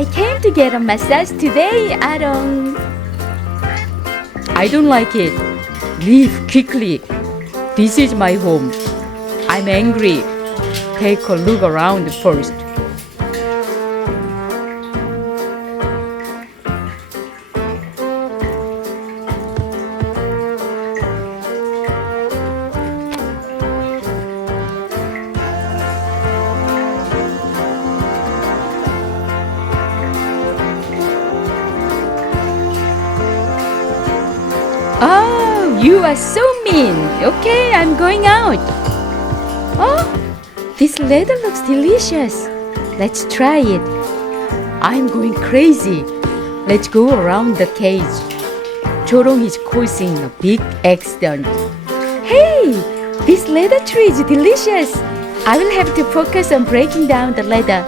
I came to get a massage today, Arong. I don't like it. Leave quickly. This is my home. I'm angry. Take a look around first. Oh, you are so mean. Okay, I'm going out. Oh, this leather looks delicious. Let's try it. I'm going crazy. Let's go around the cage. Chorong is causing a big accident. Hey, this leather tree is delicious. I will have to focus on breaking down the leather.